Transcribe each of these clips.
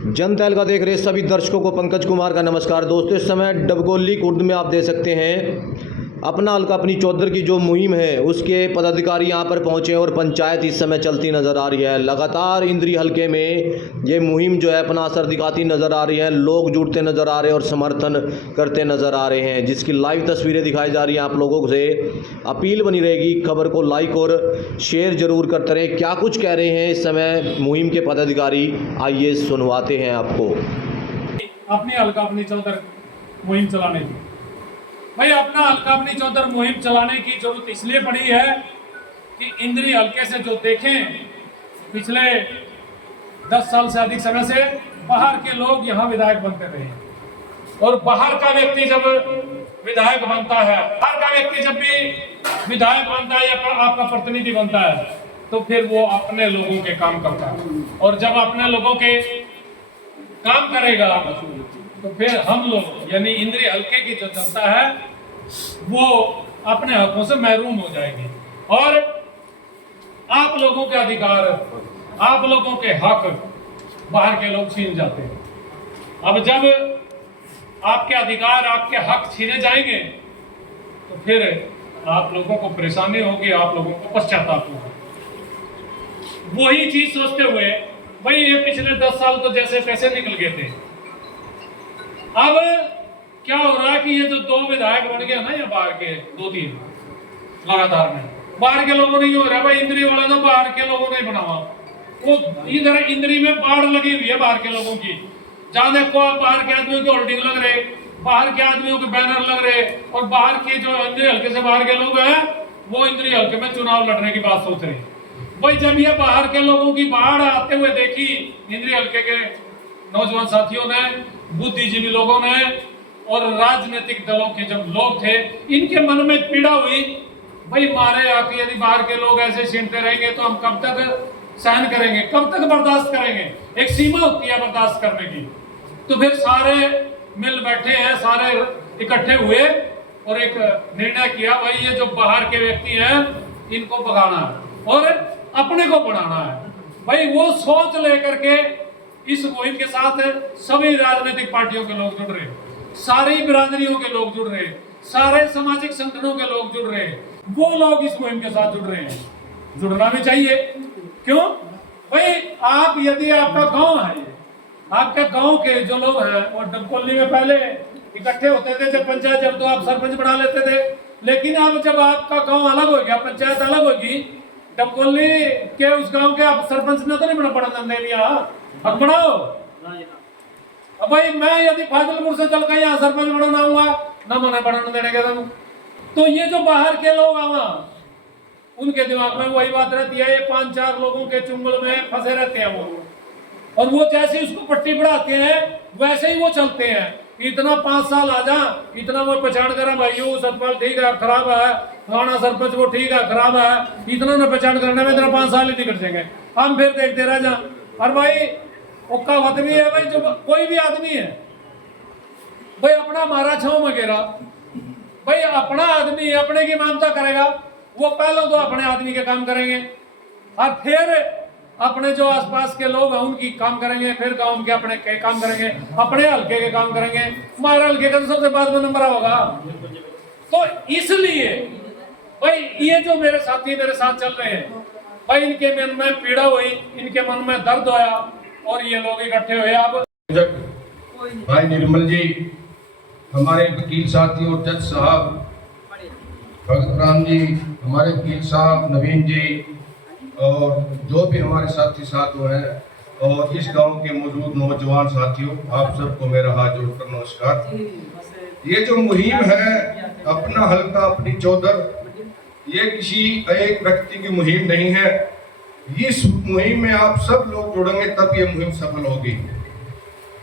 जनता तहलका देख रहे सभी दर्शकों को पंकज कुमार का नमस्कार। दोस्तों, इस समय डबकोली खुर्द में आप देख सकते हैं अपना हल्का अपनी चौधर की जो मुहिम है उसके पदाधिकारी यहां पर पहुंचे और पंचायत इस समय चलती नज़र आ रही है। लगातार इंद्री हल्के में ये मुहिम जो है अपना असर दिखाती नज़र आ रही है। लोग जुड़ते नज़र आ रहे हैं और समर्थन करते नज़र आ रहे हैं, जिसकी लाइव तस्वीरें दिखाई जा रही हैं। आप लोगों से अपील बनी रहेगी, खबर को लाइक और शेयर जरूर करते रहें। क्या कुछ कह रहे हैं इस समय मुहिम के पदाधिकारी, आइए सुनवाते हैं आपको। अपनी हल्का अपनी चौधर मुहिम चलाने की भाई अपना हल्का अपनी चौधर मुहिम चलाने की जरूरत इसलिए पड़ी है कि इंद्री हल्के से जो देखें पिछले 10 साल से अधिक समय से बाहर के लोग यहाँ विधायक बनते रहे और बाहर का व्यक्ति जब विधायक बनता है, बाहर का व्यक्ति जब भी विधायक बनता है या आपका प्रतिनिधि बनता है तो फिर वो अपने लोगों के काम करता है और जब अपने लोगों के काम करेगा तो फिर हम लोग यानी इंद्री हल्के की जो जनता है वो अपने हकों से महरूम हो जाएगी और आप लोगों के अधिकार, आप लोगों के हक बाहर के लोग छीन जाते हैं। अब जब आपके अधिकार, आपके हक छीने जाएंगे तो फिर आप लोगों को परेशानी होगी, आप लोगों को पश्चाताप होगा। वही चीज सोचते हुए भाई ये पिछले 10 साल तो जैसे पैसे निकल गए थे, अब क्या हो रहा है कि ये जो 2 विधायक बन गए ना, ये बाहर के 2-3 लगातार में बाहर के लोगों ने हो रहा है भाई, इंद्री वाला तो बाहर के लोगों ने बनावा। वो इधर इंद्री में बाढ़ लगी हुई है बाहर के लोगों की, जहां देखो बाहर के आदमियों की होल्डिंग लग रहे, बाहर के आदमियों के बैनर लग रहे और बाहर के जो इंद्री हल्के से बाहर के लोग हैं वो इंद्री हल्के में चुनाव लड़ने की बात सोच रहे। भाई जब ये बाहर के लोगों की बाढ़ आते हुए देखी इंद्री हल्के के नौजवान साथियों ने, बुद्धिजीवी लोगों ने और राजनीतिक दलों के जब लोग थे, इनके मन में पीड़ा हुई भाई मारे आके यदि बाहर के लोग ऐसे छीनते रहेंगे तो हम कब तक सहन करेंगे, कब तक बर्दाश्त करेंगे। एक सीमा होती है बर्दाश्त करने की। तो फिर सारे मिल बैठे हैं, सारे इकट्ठे हुए और एक निर्णय किया भाई ये जो बाहर के व्यक्ति हैं इनको भगाना है और अपने को बढ़ाना है। भाई वो सोच लेकर के इस मुहिम के साथ सभी राजनीतिक पार्टियों के लोग जुड़ रहे, सारी बिरादरियों के लोग जुड़ रहे, सारे सामाजिक संगठनों के लोग जुड़ रहे, वो लोग इस मुहिम के साथ जुड़ रहे हैं। जुड़ना भी चाहिए। क्यों भाई, आप यदि आपका गांव है, आपके गांव के जो लोग हैं और डबकोली में पहले इकट्ठे होते थे जब पंचायत, जब तो आप सरपंच बना लेते थे, लेकिन अब जब आपका गांव अलग हो गया, पंचायत अलग होगी, डबकोली के उस गांव के आप सरपंच ने तो नहीं बना दे दिया, अब बनाओ। अब भाई मैं यदि फाजिलपुर से चल कर यहाँ सरपंच बनाना हुआ ना मैंने बनाने देने के तुम, तो ये जो बाहर के लोग आवा उनके दिमाग में वही बात रहती है, ये 5-4 लोगों के चुंगल में फंसे रहते हैं वो, और वो जैसे उसको पट्टी बढ़ाते हैं वैसे ही वो चलते हैं। इतना 5 साल आ जा, इतना वो पहचान कर भाई वो सतपाल ठीक है खराब है, फलाना सरपंच वो ठीक है खराब है, इतना न पहचान करने में इतना 5 साल ही निकल जाएंगे, हम फिर देखते रह जा। और भाई वो कहावत भी है भाई, जो कोई भी आदमी है भाई अपना मारा छाव में गिरा, भाई अपना आदमी अपने की मानता करेगा, वो पहले तो अपने आदमी के काम करेंगे और फिर अपने जो आसपास के लोग हैं उनकी काम करेंगे, फिर गांव के अपने के काम करेंगे, अपने हल्के के काम करेंगे। हमारे हल्के का तो सबसे बाद में नंबर होगा। तो इसलिए भाई ये जो मेरे साथी मेरे साथ चल रहे हैं भाई, इनके मन में पीड़ा हुई, इनके मन में दर्द होया और ये लोग इकट्ठे हुए। अब भाई निर्मल जी, हमारे वकील साथी और जज साहब भगत राम जी, हमारे वकील साहब नवीन जी और जो भी हमारे साथी साथ हैं और इस गांव के मौजूद नौजवान साथियों, आप सबको मेरा हाथ जोड़कर नमस्कार। ये जो मुहिम है अपना हल्का अपनी चौधर, ये किसी एक व्यक्ति की मुहिम नहीं है। इस मुहिम में आप सब लोग जुड़ेंगे तब ये मुहिम सफल होगी।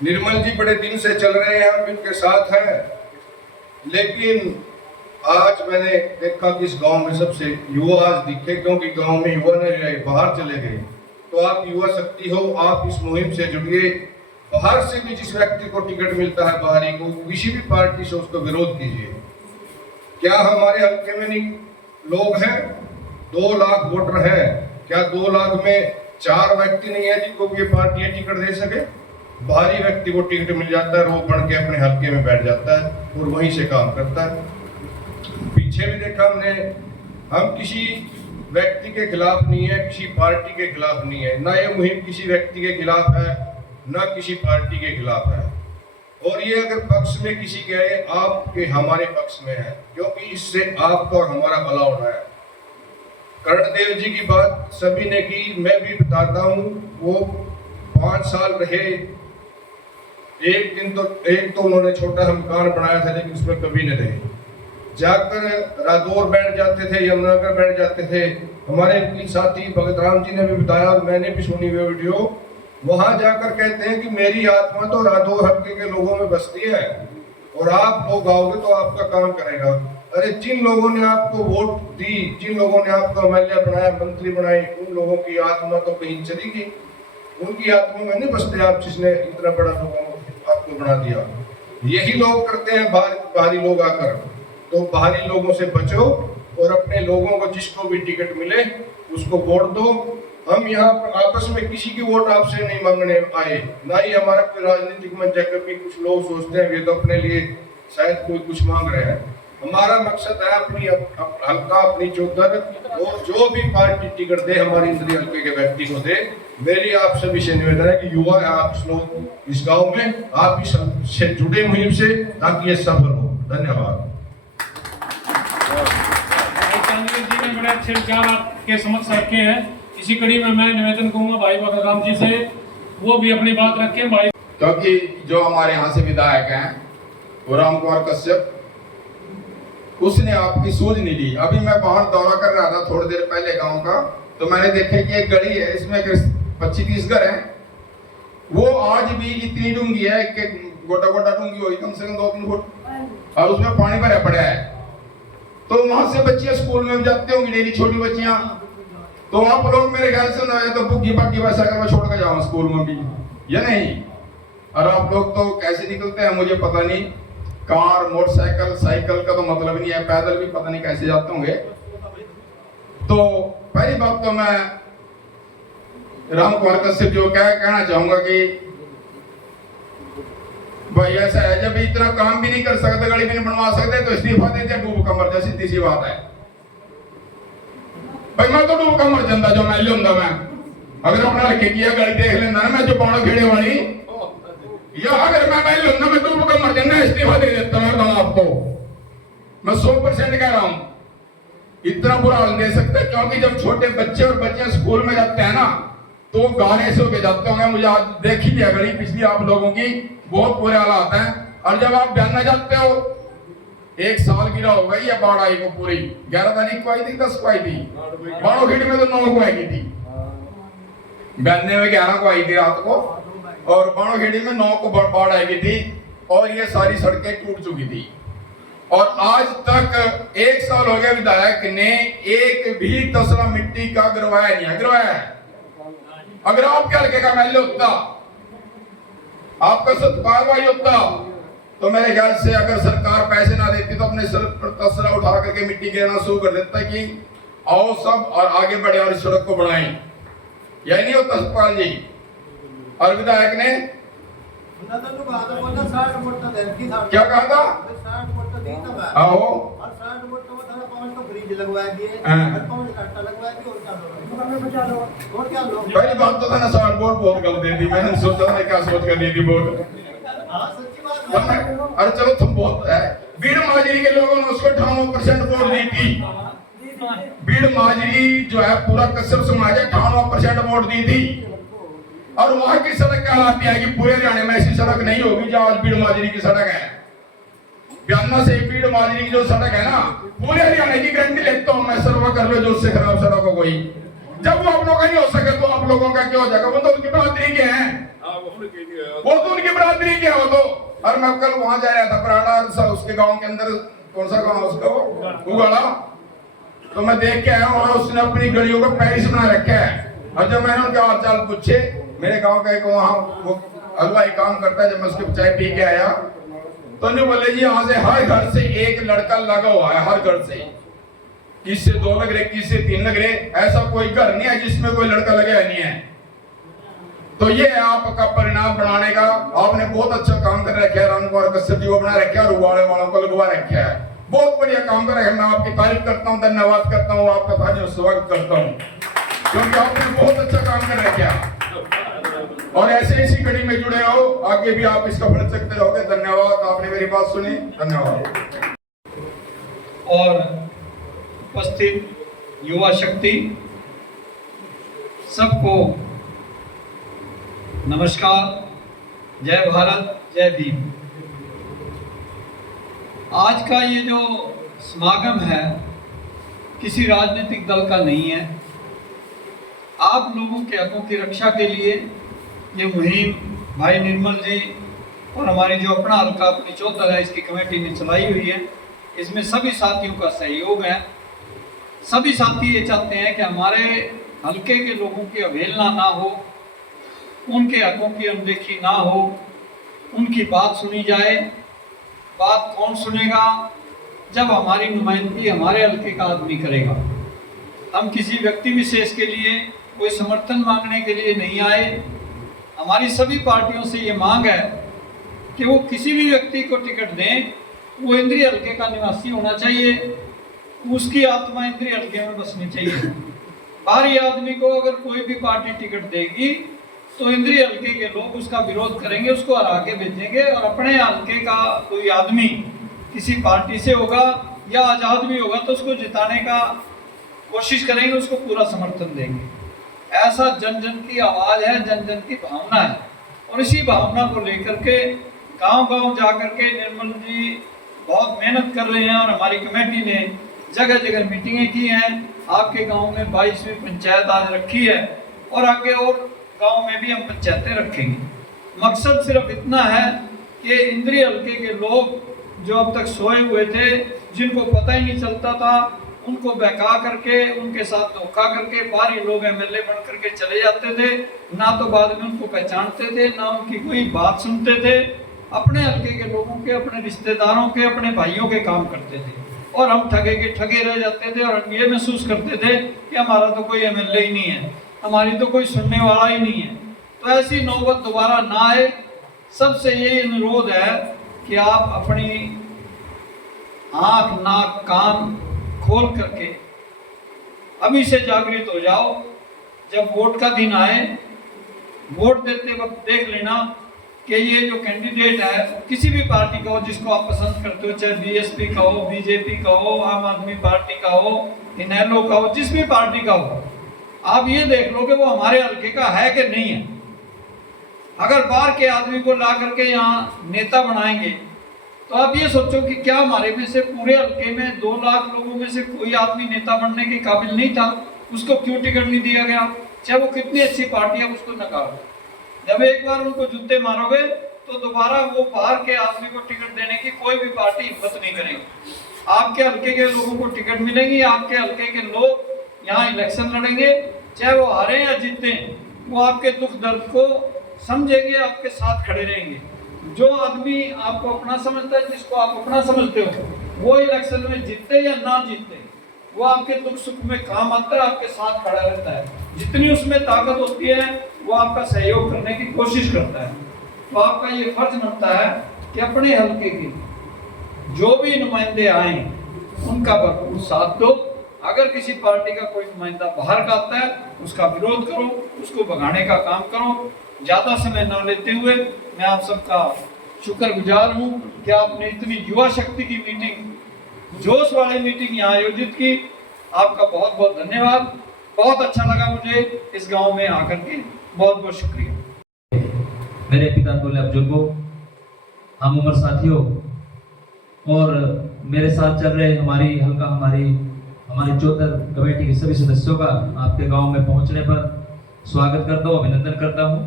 निर्मल जी बड़े दिन से चल रहे हैं, हम इनके साथ हैं, लेकिन आज मैंने देखा कि इस गांव में सबसे युवा आज दिखे, क्योंकि गांव में युवा नहीं रहे, बाहर चले गए। तो आप युवा शक्ति हो, आप इस मुहिम से जुड़िए। बाहर से भी जिस व्यक्ति को टिकट मिलता है बाहरी को, किसी भी पार्टी से उसको विरोध कीजिए। क्या हमारे हल्के में नहीं लोग हैं, 2 लाख वोटर हैं, क्या 2 लाख में 4 व्यक्ति नहीं है जिनको ये पार्टियां टिकट दे सके? बाहरी व्यक्ति को टिकट मिल जाता है और वो बढ़ के अपने हल्के में बैठ जाता है और वहीं से काम करता है। पीछे भी देखा हमने, हम किसी व्यक्ति के खिलाफ नहीं है, किसी पार्टी के खिलाफ नहीं है, ना ये मुहिम किसी व्यक्ति के खिलाफ है ना किसी पार्टी के खिलाफ है। और ये अगर पक्ष में किसी के है, आपके हमारे पक्ष में है, क्योंकि इससे आपका और हमारा भला होना है। कर्णदेव जी की बात सभी ने की, मैं भी बताता हूँ। वो 5 साल रहे, एक तो उन्होंने छोटा सा मकान बनाया था लेकिन उसमें कभी नहीं रहे। जाकर रादौर बैठ जाते थे, यमुनानगर बैठ जाते थे। हमारे वकील साथी भगत राम जी ने भी बताया और मैंने भी सुनी हुई वीडियो, वहां जाकर कहते हैं कि मेरी आत्मा तो रादौर हल्के के लोगों में बसती है और आप लोग आओगे तो आपका काम करेगा। अरे जिन लोगों ने आपको वोट दी, जिन लोगों ने आपको एमएलए बनाया, मंत्री बनाए, उन लोगों की आत्मा तो कहीं चली गई, उनकी आत्मा में नहीं बसते आप जिसने इतना बड़ा लोगों को आपको बना दिया। यही लोग करते हैं बाहरी लोग आकर। तो बाहरी लोगों से बचो और अपने लोगों को जिसको भी टिकट मिले उसको वोट दो। हम यहाँ आपस में किसी की वोट आपसे नहीं मांगने आए, ना ही हमारा कोई राजनीतिक मंच है। कभी कुछ लोग सोचते हैं ये तो अपने लिए शायद कोई कुछ मांग रहे हैं। हमारा मकसद है अपनी हल्का, अपनी चौधर, और जो भी पार्टी टिकट दे हमारी इंद्री हल्के के व्यक्ति को दे। मेरी आप सभी से निवेदन है कि युवा है आप लोग इस गांव में, आप इससे जुड़े मुहिम से, ताकि ये सफल हो। धन्यवाद। जी ने बड़े अच्छे विचार आपके समक्ष रखे हैं। इसी कड़ी में मैं निवेदन करूंगा भाई भगत राम जी से, वो भी अपनी बात रखें भाई। क्योंकि जो हमारे यहाँ से विधायक हैं वो राम कुमार कश्यप, उसने आपकी सूझ नहीं ली। अभी मैं बाहर दौरा कर रहा था थोड़ी देर पहले गांव का, तो मैंने देखा कि एक गली है, इसमें 25-30 घर हैं। वो आज भी इतनी डूंगी है कि गोटा गोटा डूंगी होगी, कम से कम 2-3 फुट, और उसमें पानी भरा पड़ा है। तो वहां से बच्चियां स्कूल में जाते होंगी, डेली छोटी बच्चियां, तो वहां पर लोग मेरे ख्याल से ना तो बुग्गी पग्गी वैसा कर मैं छोड़ कर जाऊँ स्कूल में भी या नहीं। और आप लोग तो कैसे निकलते हैं मुझे पता नहीं, कार मोटरसाइकिल साइकिल का तो मतलब नहीं है, पैदल भी पता नहीं कैसे जाते होंगे। तो पहली बात तो मैं राम कुमार कश्यप जो कहना चाहूंगा कि भाई ऐसा है, जब इतना काम भी नहीं कर सकते, गाड़ी भी नहीं बनवा सकते, तो इस्तीफा देते, डूब का मर जा, सीधी सी बात है। भाई मैं तो डूब का मर जाता जो मैं लूंगा। मैं अगर अपना लड़के की गाड़ी देख लेना ना, मैं जो पानो खेड़े वाली, या अगर मैं लूंगा, मैं डूब का मर जाना, इस्तीफा दे देता मैं आपको। मैं 100% कह रहा हूं, इतना बुरा हाल दे सकते, क्योंकि जब छोटे बच्चे और बच्चियां स्कूल में जाते हैं ना, तो गाने से होके जाते होंगे। मुझे आज देखी थी गली पिछली आप लोगों की, बहुत बुरे हालात हैं। और जब आप बयाना जाते हो, 1 साल की हो गई है बाढ़ आई को, पूरी 11 तारीख को आई थी, 10 को आई थी, बाड़ो खेड़ी में तो 9 को आई थी, बयाने में 11 को आई थी रात को, और बाड़ो खेड़ी में 9 को बाढ़ आई थी, और ये सारी सड़कें टूट चुकी थी। और आज तक 1 साल हो गया विधायक ने एक भी तसला मिट्टी का गिरवाया नहीं है, गिरवाया है। अगर आपके हल्के का एमएलए होता, आपका सत्कारवाही होता, तो मेरे ख्याल से अगर सरकार पैसे ना देती तो अपने सर पर तसला उठा करके मिट्टी गिराना शुरू कर देता कि आओ सब और आगे बढ़े और इस सड़क को बढ़ाएं। यही नहीं होता सतपाल जी। और विधायक ने क्या कहा था? आओ पहली बात तो था ना, साठ वोट बहुत गलत दे दी। मैंने सोचा था क्या सोच कर दी थी वोट। अरे चलो तुम बहुत है, बीड़ माजरी के लोगों ने उसको 58% वोट दी थी। बीड़ माजरी जो है पूरा कश्यप समाज है, 58% वोट दी थी। और वहां की सड़क क्या हालात है कि पूरे हरियाणा में ऐसी सड़क नहीं होगी जो आज बीड़ माजरी की सड़क है। बयाना से बीड़ माजरी की जो सड़क है ना, पूरे हरियाणा की गारंटी लेता हूं मैं, सर्वे कर लो जो उससे खराब सड़क हो कोई। जब वो आप लोगों का नहीं हो सके तो आप लोगों का क्या हो जाएगा? वो तो उनकी बरादरी के हैं, वो तो उनकी बरादरी के हो। तो और मैं कल वहां जा रहा था पराड़ा, उसके गांव के अंदर, कौन सा गांव उसका, वो उगाड़ा, तो मैं देख के आया और उसने अपनी गलियों को पेरिस बना रखा है। और जब मैंने उनका हाल चाल पूछे, मेरे गांव का एक वहां वो हलवाई काम करता है, जब मैं उसके चाय पी के आया तो नहीं बोले जी यहाँ से हर घर से एक लड़का लगा हुआ है, हर घर से, किससे 2 लग रहे, किससे 3 लग रहे, ऐसा कोई घर नहीं है जिसमें कोई लड़का लगा नहीं है। तो ये है आपका परिणाम बनाने का। आपने बहुत अच्छा काम कर रखा है, राम कुमार कश्यप जी को बना रखा है और उबाले वालों को लगवा रखा है। बहुत बढ़िया काम कर रहे हैं, मैं आपकी तारीफ करता हूँ, धन्यवाद करता हूँ, आपका तारीफ स्वागत करता हूँ, क्योंकि आपने बहुत अच्छा काम कर रखा है और ऐसे इसी कड़ी में जुड़े हो, आगे भी आप इसका फल सकते रहोगे। धन्यवाद, आपने मेरी बात सुनी, धन्यवाद। और उपस्थित युवा शक्ति सबको नमस्कार, जय भारत, जय भीम। आज का ये जो समागम है किसी राजनीतिक दल का नहीं है। आप लोगों के हकों की रक्षा के लिए ये मुहिम भाई निर्मल जी और हमारी जो अपना हल्का अपनी चौधर है इसकी कमेटी ने चलाई हुई है। इसमें सभी साथियों का सहयोग है। सभी साथी ये चाहते हैं कि हमारे हल्के के लोगों की अवहेलना ना हो, उनके हकों की अनदेखी ना हो, उनकी बात सुनी जाए। बात कौन सुनेगा? जब हमारी नुमाइंदगी हमारे हल्के का आदमी करेगा। हम किसी व्यक्ति विशेष के लिए कोई समर्थन मांगने के लिए नहीं आए। हमारी सभी पार्टियों से ये मांग है कि वो किसी भी व्यक्ति को टिकट दें, वो इंद्री हल्के का निवासी होना चाहिए, उसकी आत्मा इंद्री हल्के में बसनी चाहिए। बाहरी आदमी को अगर कोई भी पार्टी टिकट देगी तो इंद्री हल्के के लोग उसका विरोध करेंगे, उसको हरा के भेजेंगे और अपने हल्के का कोई आदमी किसी पार्टी से होगा या आजाद भी होगा तो उसको जिताने का कोशिश करेंगे, उसको पूरा समर्थन देंगे। ऐसा जन जन की आवाज है, जन जन की भावना है और इसी भावना को लेकर के गांव-गांव जाकर के निर्मल जी बहुत मेहनत कर रहे हैं और हमारी कमेटी ने जगह जगह मीटिंगें की हैं। आपके गांव में 22वीं पंचायत आज रखी है और आगे और गांव में भी हम पंचायतें रखेंगे। मकसद सिर्फ इतना है कि इंद्री हल्के के लोग जो अब तक सोए हुए थे, जिनको पता ही नहीं चलता था, उनको बहका करके, उनके साथ धोखा करके बाहरी लोग एमएलए बन करके चले जाते थे। ना तो बाद में उनको पहचानते थे, ना उनकी कोई बात सुनते थे। अपने हल्के के लोगों के, अपने रिश्तेदारों के, अपने भाइयों के काम करते थे और हम ठगे के ठगे रह जाते थे और हम ये महसूस करते थे कि हमारा तो कोई एमएलए ही नहीं है, हमारी तो कोई सुनने वाला ही नहीं है। तो ऐसी नौबत दोबारा ना आए, सबसे यही अनुरोध है कि आप अपनी आंख, नाक, कान खोल करके अभी से जागृत हो जाओ। जब वोट का दिन आए, वोट देते वक्त देख लेना कि ये जो कैंडिडेट है किसी भी पार्टी का हो, जिसको आप पसंद करते हो, चाहे बीएसपी का हो, बीजेपी का हो, आम आदमी पार्टी का हो, इनेलो का हो, जिस भी पार्टी का हो, आप ये देख लो कि वो हमारे हल्के का है कि नहीं है। अगर बाहर के आदमी को ला करके यहाँ नेता बनाएंगे तो आप ये सोचो कि क्या हमारे में से पूरे हल्के में 2 लाख लोगों में से कोई आदमी नेता बनने के काबिल नहीं था? उसको क्यों टिकट नहीं दिया गया? चाहे वो कितनी अच्छी पार्टी है, उसको नकारो। जब एक बार उनको जूते मारोगे तो दोबारा वो बाहर के आदमी को टिकट देने की कोई भी पार्टी हिम्मत नहीं करेगी। आपके हल्के के लोगों को टिकट मिलेगी, आपके हल्के के लोग यहाँ इलेक्शन लड़ेंगे, चाहे वो हारे या जीते, वो आपके दुख दर्द को समझेंगे, आपके साथ खड़े रहेंगे। जो आदमी आपको अपना समझता है, जिसको आप अपना समझते हो, वो इलेक्शन में जीते या ना जीते, वो आपके दुख सुख में काम आता है, आपके साथ खड़ा रहता है। जितनी उसमें ताकत होती है वो आपका सहयोग करने की कोशिश करता है। तो आपका ये फर्ज बनता है कि अपने हल्के के जो भी नुमाइंदे आए उनका भरपूर साथ दो। अगर किसी पार्टी का कोई नुमाइंदा बाहर का आता है, उसका विरोध करो, उसको भगाने का काम करो। ज़्यादा समय न लेते हुए मैं आप सबका शुक्रगुजार हूँ कि आपने इतनी युवा शक्ति की मीटिंग, जोश वाली मीटिंग यहाँ आयोजित की। आपका बहुत बहुत धन्यवाद। बहुत अच्छा लगा मुझे इस गांव में आकर के। बहुत बहुत शुक्रिया। मेरे पिता तुल्य बुजुर्गों, हम उम्र साथियों और मेरे साथ चल रहे हमारी हल्का हमारी चौधर कमेटी के सभी सदस्यों का आपके गांव में पहुंचने पर स्वागत करता हूं, अभिनंदन करता हूं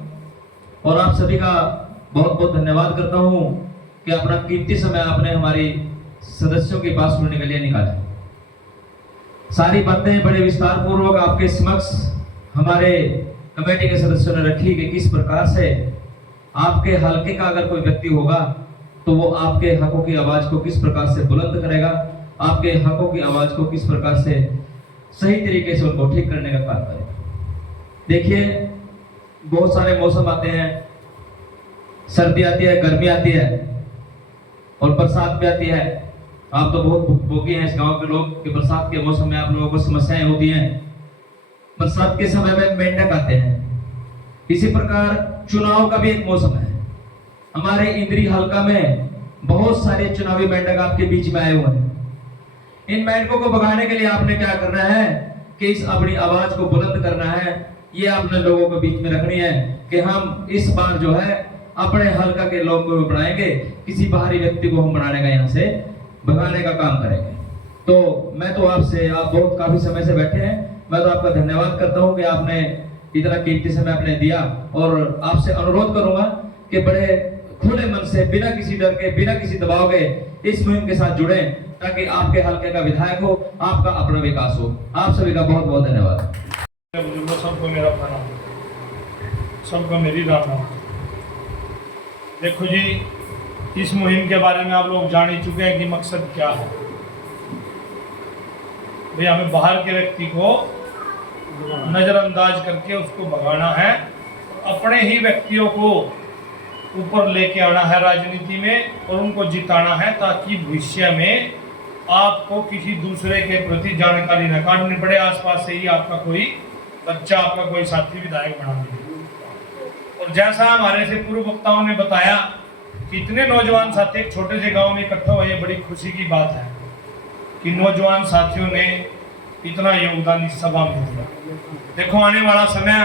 और आप सभी का बहुत बहुत धन्यवाद करता हूं कि अपना कीमती समय आपने हमारी सदस्यों की बात सुनने के लिए निकाला। सारी बातें बड़े विस्तार पूर्वक आपके समक्ष हमारे कमेटी के सदस्यों ने रखी कि किस प्रकार से आपके हल्के का अगर कोई व्यक्ति होगा तो वो आपके हकों की आवाज को किस प्रकार से बुलंद करेगा, आपके हकों की आवाज को किस प्रकार से सही तरीके से उनको ठीक करने का कार्य करेगा। देखिए, बहुत सारे मौसम आते हैं, सर्दी आती है, गर्मी आती है और बरसात भी आती है। आप तो बहुत भोगी हैं इस गांव के लोग कि बरसात के मौसम में आप लोगों को समस्याएं होती हैं। बरसात के समय में मेंढक आते हैं। इसी प्रकार चुनाव का भी एक मौसम है। हमारे इंद्री हलका में बहुत सारे चुनावी मेंढक आपके बीच में आए हुए हैं। इन मेंढकों को भगाने के लिए आपने क्या करना है कि इस अपनी आवाज को बुलंद करना है। ये आपने लोगों के बीच में रखनी है कि हम इस बार जो है अपने हलका के लोग को बनाएंगे, किसी बाहरी व्यक्ति को हम बनाने का यहाँ से भगाने का काम करेंगे। तो मैं तो आपसे, आप बहुत काफी समय से बैठे हैं, मैं तो आपका धन्यवाद करता हूँ कि आपने इतना कीमती समय आपने दिया। और आपसे अनुरोध करूंगा कि बड़े खुले मन से, बिना किसी डर के, बिना किसी दबाव के इस मुहिम के साथ जुड़े, ताकि आपके हलके का विधायक हो, आपका अपना विकास हो। आप सभी का बहुत बहुत धन्यवाद। बुजुर्गों सबको मेरा प्रणाम, सबको मेरी राम राम। देखो जी, इस मुहिम के बारे में आप लोग जान ही चुके हैं कि मकसद क्या है। भाई हमें बाहर के व्यक्ति को नज़रअंदाज करके उसको भगाना है, अपने ही व्यक्तियों को ऊपर लेके आना है राजनीति में और उनको जिताना है, ताकि भविष्य में आपको किसी दूसरे के प्रति जानकारी न काटनी पड़े, आसपास से ही आपका कोई बच्चा, आपका कोई साथी विधायक बना दे। और जैसा हमारे से पूर्व वक्ताओं ने बताया कि इतने नौजवान साथी एक छोटे से गांव में इकट्ठा हुए, बड़ी खुशी की बात है कि नौजवान साथियों ने इतना योगदान इस सभा में दिया। देखो आने वाला समय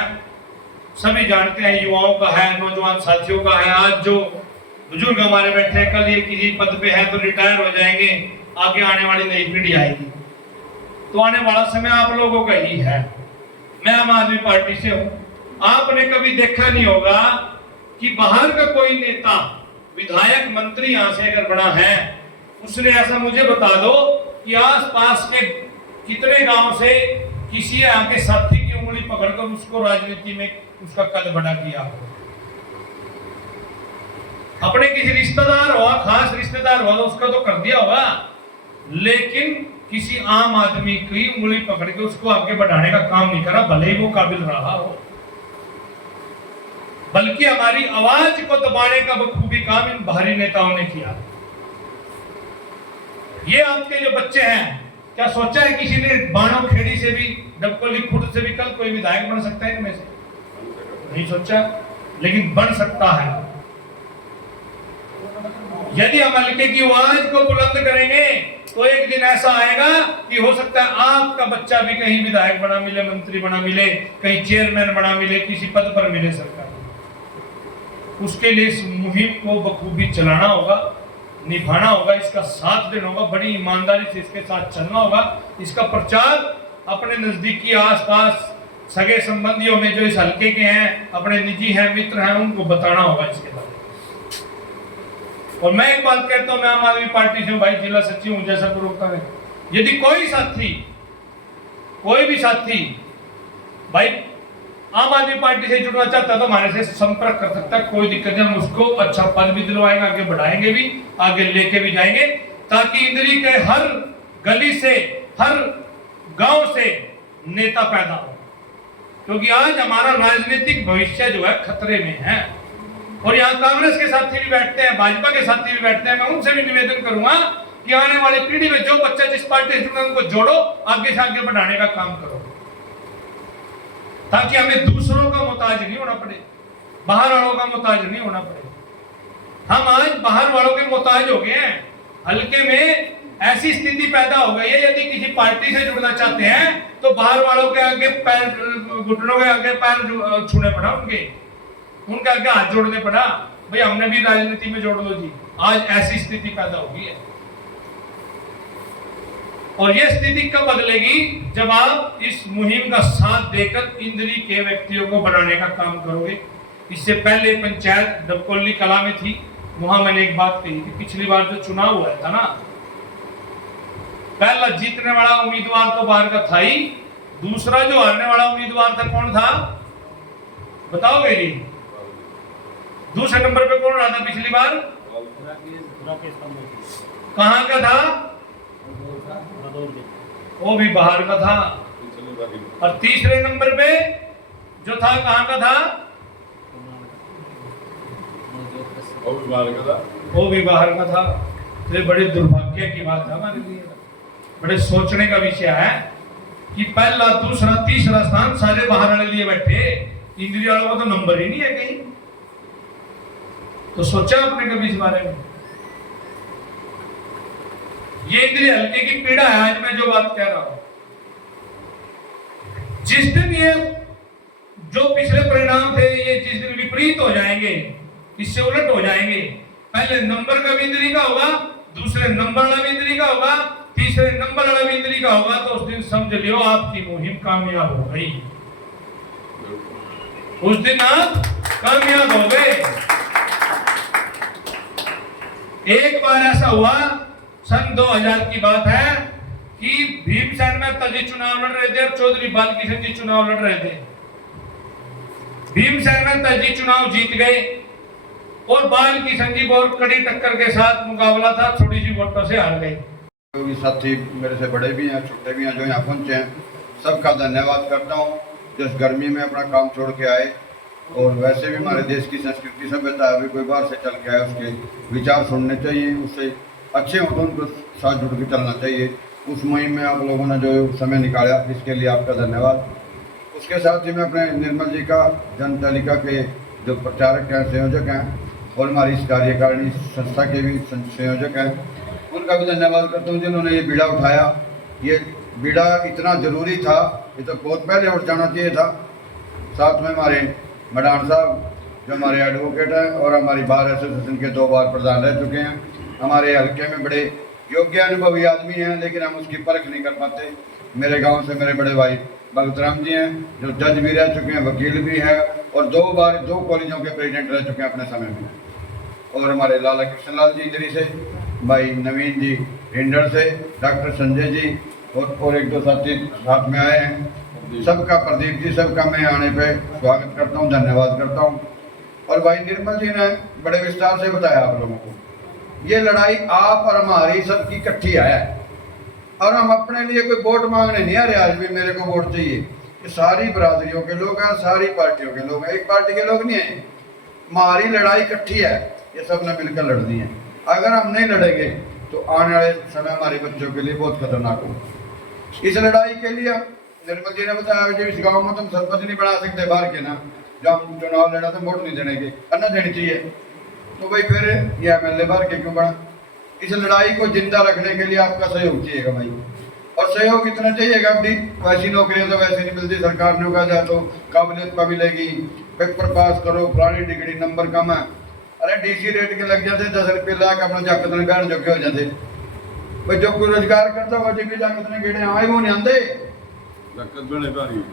सभी जानते हैं, युवाओं का है, नौजवान साथियों का है। आज जो बुजुर्ग हमारे बैठे हैं, कल ये किसी पद पे है तो रिटायर हो जाएंगे, आगे आने वाली नई पीढ़ी आएगी। तो आने वाला समय आप लोगों का ही है। मैं आम आदमी पार्टी से हूँ। आपने कभी देखा नहीं होगा कि बाहर का कोई नेता, विधायक, मंत्री यहाँ से अगर बना है, उसने ऐसा मुझे बता दो कि आसपास के कितने गांव से किसी यहाँ के साथी की उंगली पकड़कर उसको राजनीति में उसका कद बड़ा किया। अपने किसी रिश्तेदार हुआ, खास रिश्तेदार हुआ तो उसका तो कर दिया होगा, लेकिन किसी आम आदमी की उंगली पकड़ के उसको आगे बढ़ाने का काम नहीं करा, भले ही वो काबिल रहा हो। बल्कि हमारी आवाज को दबाने का बखूबी काम इन बाहरी नेताओं ने किया। ये आपके जो बच्चे हैं, क्या सोचा है किसी ने बाणों खेड़ी से भी, डबकोली खुर्द से भी कल कोई विधायक बन सकता है इनमें से? नहीं सोचा, लेकिन बन सकता है। यदि हम हल्के की आवाज को बुलंद करेंगे तो एक दिन ऐसा आएगा कि हो सकता है आपका बच्चा भी कहीं विधायक बना मिले, मंत्री बना मिले, कहीं चेयरमैन बना मिले, किसी पद पर मिले सरकार। उसके लिए इस मुहिम को बखूबी चलाना होगा, निभाना होगा, इसका साथ देना होगा, बड़ी ईमानदारी से इसके साथ चलना होगा। इसका प्रचार अपने नजदीकी आसपास सगे संबंधियों में जो इस हल्के के हैं, अपने निजी हैं, मित्र हैं, उनको बताना होगा इसके बारे में। और मैं एक बात कहता हूं, मैं आम आदमी पार्टी से हूं भाई, जिला सचिव हूं, जैसा पूर्वता है। यदि कोई भी साथी भाई आम आदमी पार्टी से जुड़ना चाहता है तो हमारे से संपर्क कर सकता है, कोई दिक्कत नहीं। हम उसको अच्छा पद भी दिलवाएंगे, आगे बढ़ाएंगे भी, आगे लेके भी जाएंगे, ताकि इंद्री के हर गली से, हर गांव से नेता पैदा हो। क्योंकि आज हमारा राजनीतिक भविष्य जो है खतरे में है। और यहाँ कांग्रेस के साथी भी बैठते हैं, भाजपा के साथी भी बैठते हैं। मैं उनसे भी निवेदन करूंगा कि आने वाली पीढ़ी में जो बच्चा जिस पार्टी से जुड़ा उनको जोड़ो, आगे से आगे बढ़ाने का काम करो, ताकि हमें दूसरों का मोहताज नहीं होना पड़े, बाहर वालों का मोहताज नहीं होना पड़े। हम आज बाहर वालों के मोहताज हो गए हैं। हल्के में ऐसी स्थिति पैदा हो गई है, यदि किसी पार्टी से जुड़ना चाहते हैं तो बाहर वालों के आगे पैर, घुटनों के आगे पैर छूने पड़ा, उनके आगे हाथ जोड़ने पड़ा। भाई हमने भी राजनीति में जोड़ लो जी। आज ऐसी स्थिति पैदा हो गई है। और यह स्थिति कब बदलेगी? जब आप इस मुहिम का साथ देकर इंद्री के व्यक्तियों को बनाने का काम करोगे। इससे पहले पंचायत डबकोली कला में थी, वहां मैंने एक बात कही थी, पिछली बार जो चुनाव हुआ था ना, पहला जीतने वाला उम्मीदवार तो बाहर का था ही, दूसरा जो हारने वाला उम्मीदवार था कौन था बताओगे जी? दूसरे नंबर पे कौन रहा था पिछली बार? कहां का था? वो भी बाहर का था। और तीसरे नंबर पे जो था कहां का था? वो भी बाहर का था। तो ये बड़े दुर्भाग्य की बात है हमारे लिए, बड़े सोचने का विषय है कि पहला दूसरा तीसरा स्थान सारे बाहर वाले लिए बैठे, इंद्री वालों का तो नंबर ही नहीं है कहीं। तो सोचा आपने कभी इस बारे में? ये इंद्री हल्के की पीड़ा है आज मैं जो बात कह रहा हूं। जिस दिन ये जो पिछले परिणाम थे ये जिस दिन विपरीत हो जाएंगे, इससे उलट हो जाएंगे, पहले नंबर का भी इंद्री का होगा, दूसरे नंबर वाला भी इंद्री का होगा, तीसरे नंबर वाला भी इंद्री का होगा, तो उस दिन समझ लियो आपकी मुहिम कामयाब हो गई। उस दिन आप कामयाब हो गए। एक बार ऐसा हुआ, सन 2000 की बात है कि भीमसेन मेहता जी चुनाव लड़ रहे थे और चौधरी बालकिशन जी चुनाव लड़ रहे थे। भीमसेन मेहता जी चुनाव जीत गए और बालकिशन जी बहुत कड़ी टक्कर के साथ मुकाबला था, छोटी सी वोटों से हार गए। साथी मेरे से बड़े भी हैं छोटे भी हैं जो यहाँ पहुँचे हैं, सबका धन्यवाद करता हूँ जो इस गर्मी में अपना काम छोड़ के आए। और वैसे भी हमारे देश की संस्कृति सभ्यता है, अभी कोई बाहर से चल के आए उसके विचार सुनने चाहिए, उससे अच्छे हो तो उनको साथ जुड़ के चलना चाहिए। उस मुहिम में आप लोगों ने जो समय निकाला इसके लिए आपका धन्यवाद। उसके साथ ही मैं अपने निर्मल जी का जन तालिका के जो प्रचारक हैं, संयोजक हैं और हमारी इस कार्यकारिणी संस्था के भी संयोजक हैं, उनका भी धन्यवाद करता हूँ जिन्होंने ये बीड़ा उठाया। ये बीड़ा इतना ज़रूरी था, ये तो बहुत पहले उठ जाना चाहिए था। साथ में हमारे मडान साहब जो हमारे एडवोकेट हैं और हमारी बार एसोसिएशन के 2 बार प्रधान रह चुके हैं, हमारे हल्के में बड़े योग्य अनुभवी आदमी हैं, लेकिन हम उसकी परख नहीं कर पाते। मेरे गांव से मेरे बड़े भाई भगत राम जी हैं जो जज भी रह चुके हैं, वकील भी हैं और 2 बार 2 कॉलेजों के प्रेसिडेंट रह चुके हैं अपने समय में। और हमारे लाला कृष्ण लाल जी इंद्री से, भाई नवीन जी हिंडर से, डॉक्टर संजय जी और 1-2 साथी साथ में आए हैं। सबका, प्रदीप जी, सबका मैं आने पे स्वागत करता हूँ, धन्यवाद करता हूँ। और भाई निर्मल जी ने बड़े विस्तार से बताया आप लोगों को, ये लड़ाई आप और हमारी सबकी इकट्ठी है और हम अपने लिए कोई वोट मांगने नहीं आ रहे। आज भी मेरे को वोट चाहिए, ये सारी बरादरियों के लोग हैं, सारी पार्टियों के लोग हैं, एक पार्टी के लोग नहीं हैं। हमारी लड़ाई इकट्ठी है, ये सब ने मिलकर लड़नी है। अगर हम नहीं लड़ेंगे तो आने वाले समय हमारे बच्चों के लिए बहुत खतरनाक हो। इस लड़ाई के लिए निर्मल जी ने बताया जो इस गांव में तुम सरपंच नहीं बना सकते बाहर के ना, जब हम चुनाव लड़ा तो वोट नहीं देने के, अन्ना देनी चाहिए, तो भाई फिर ये MLA बाहर के क्यों बना? इस लड़ाई को जिंदा रखने के लिए आपका सहयोग चाहिएगा भाई। और सहयोग इतना चाहिएगा, अपनी वैसी नौकरियां तो वैसे नहीं मिलती, सरकार ने कहा जाए तो काबिलियत का मिलेगी, पेपर पास करो, फलानी डिग्री, नंबर कम है, अरे DC रेट के लग जाते 10 रुपये लाख अपना जाकत ने बहन जोगे हो जाते। भाई जो कोई रोजगार करता हो जी जाकत ने गेड़े आए वो नहीं आते,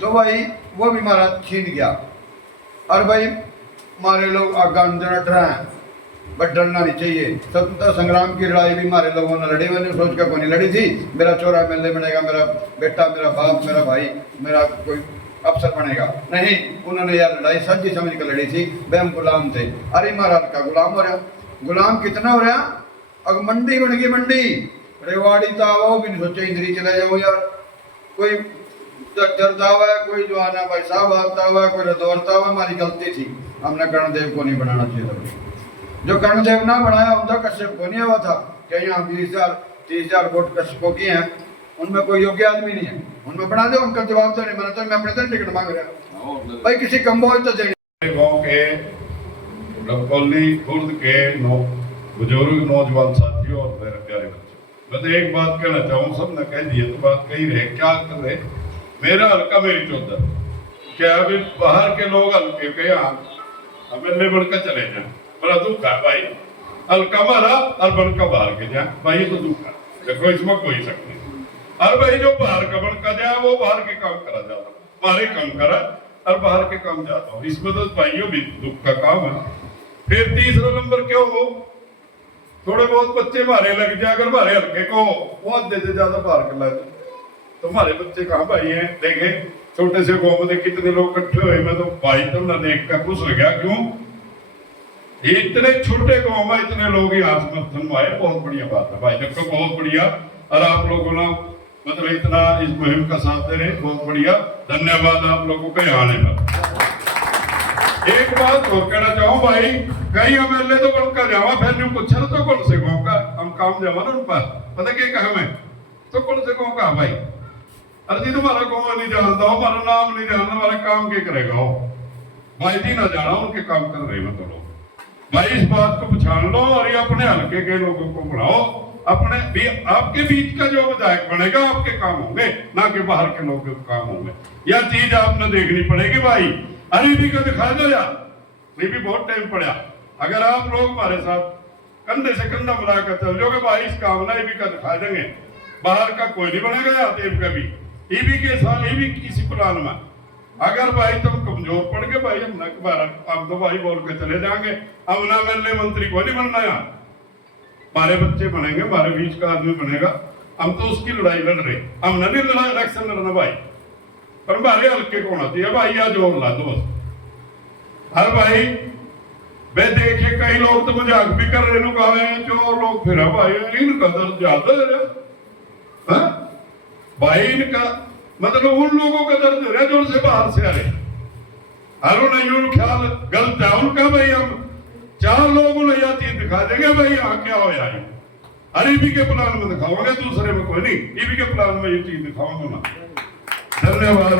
तो भाई वो भी हमारा छीन गया। और भाई हमारे लोग आगान डर हैं, बट डरना नहीं चाहिए। स्वतंत्रता संग्राम की लड़ाई भी हमारे लोगों ने लड़ी, मैंने सोच कर कोई नहीं लड़ी थी मेरा छोरा MLA बनेगा, मेरा बेटा, मेरा बाप, मेरा भाई, मेरा कोई अफसर बनेगा, नहीं। उन्होंने यार लड़ाई सच्ची समझ कर लड़ी थी, वे हम गुलाम थे। अरे महाराज का गुलाम हो रहा, गुलाम कितना हो रहा? अब मंडी बन गई, मंडी रेवाड़ी था वो भी नहीं सोचे इंद्री चले जाओ यार, कोई जरता हुआ है, कोई जो आना भाई साहब आता हुआ है, कोई रदौरता हुआ। हमारी गलती थी, हमने कर्णदेव को नहीं बनाना चाहिए था। जो कर्णदेव ना बनाया उनका कश्यप को नहीं हुआ था कि यहाँ 20,000-30,000 वोट कश्यपों की हैं, उनमें कोई योग्य आदमी नहीं है, उनमें बना दो। उनका जवाब तो नहीं बना, तो मैं अपने तरह टिकट मांग रहा हूँ भाई, किसी कम बहुत तो चाहिए। गाँव के डबकोली खुर्द के बुजुर्ग नौजवान साथियों और मेरे प्यारे बच्चे, मैं तो एक बात कहना चाहूँ, सब ने कह दिया तो बात कही रहे, क्या कर रहे? मेरा हल्का मेरी चौधर, क्या अभी बाहर के लोग हल्के के यहाँ MLA बनकर चले जाए, बड़ा दुख है भाई। हल्का मारा और बनकर बाहर के जाए भाई, ये तो दुख है, देखो इसमें कोई शक नहीं। और भाई जो बाहर का बनकर जाए वो बाहर के काम करा जाता, हमारे काम करा और बाहर के काम जाता हूँ, इसमें तो भाइयों भी दुख का काम है। फिर तीसरा नंबर क्यों हो? थोड़े बहुत बच्चे मारे लग जाए, अगर मारे हल्के को वो आधे से ज्यादा बाहर कर लाते, तो हमारे बच्चे कहाँ भाई हैं? देखे छोटे से गाँव में कितने लोग इकट्ठे हुए, मैं तो भाई तो ना देख कर खुश हो गया। क्यों? इतने छोटे गाँव में इतने लोग यहाँ समर्थन आए, बहुत बढ़िया बात है भाई, देखो बहुत बढ़िया। और आप लोगों ने मतलब इतना इस मुहिम का साथ दे रहे, बहुत बढ़िया, धन्यवाद आप लोगों के आने पर। एक बात और कहना चाहूँ भाई, कई एमएलए तो बनकर जावा फिर नहीं पूछा तो कौन से गाँव का हम काम जावा ना उन पर पता क्या कहा मैं तो कौन से गाँव का भाई, अरे जी तुम्हारा गाँव नहीं जानता हो, हमारा नाम नहीं जानता, हमारा काम क्या करेगा हो भाई जी, ना जाना उनके काम कर रहे मतलब लोग भाई। इस बात को पहचान लो और ये अपने हल्के के लोगों को बढ़ाओ, अपने भी आपके बीच का जो विधायक बनेगा आपके काम होंगे, ना कि बाहर के लोगों के काम होंगे। यह चीज आपने देखनी पड़ेगी भाई। अरे भी को दिखा दो यार, ये भी बहुत टाइम पड़ा। अगर आप लोग हमारे साथ कंधे से कंधा मिलाकर चल जाओगे भाई, इस काम ना भी का दिखा देंगे, बाहर का कोई नहीं बनेगा यहाँ देव का भी, ये भी के साथ ये भी किसी प्लान में। अगर भाई तुम कमजोर पड़ गए भाई, हम तो भाई बोल के चले जाएंगे, हम ना मिलने मंत्री को नहीं बनना यार, हमारे बच्चे बनेंगे, हमारे बीच का आदमी बनेगा, हम तो उसकी लड़ाई लड़ रहे, हम नहीं लड़ा इलेक्शन लड़ना भाई, पर हमारे हल्के को होना चाहिए भाई, या जोर ला दो हर भाई। वे देखे कई लोग तो मजाक भी कर रहे हैं, जो लोग फिर भाई इनका दर्द ज्यादा है भाई, इनका मतलब उन लोगों का दर्द है जो उनसे बाहर से आ रहे, हर यूं ख्याल गलत है उनका भाई। हम 4 लोगों ने यह चीज दिखा देंगे भाई यहाँ क्या हो यार, ईबी के प्लान में दिखाओगे, दूसरे में कोई नहीं, ईबी के प्लान में ये चीज दिखाऊंगा ना। धन्यवाद।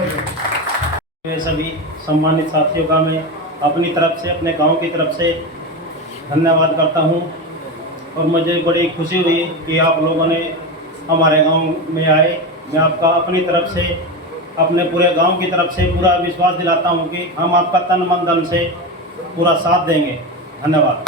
सभी सम्मानित साथियों का मैं अपनी तरफ से, अपने गांव की तरफ से धन्यवाद करता हूं, और मुझे बड़ी खुशी हुई कि आप लोगों ने हमारे गांव में आए। मैं आपका अपनी तरफ से, अपने पूरे गांव की तरफ से पूरा विश्वास दिलाता हूं कि हम आपका तन मन धन से पूरा साथ देंगे। धन्यवाद।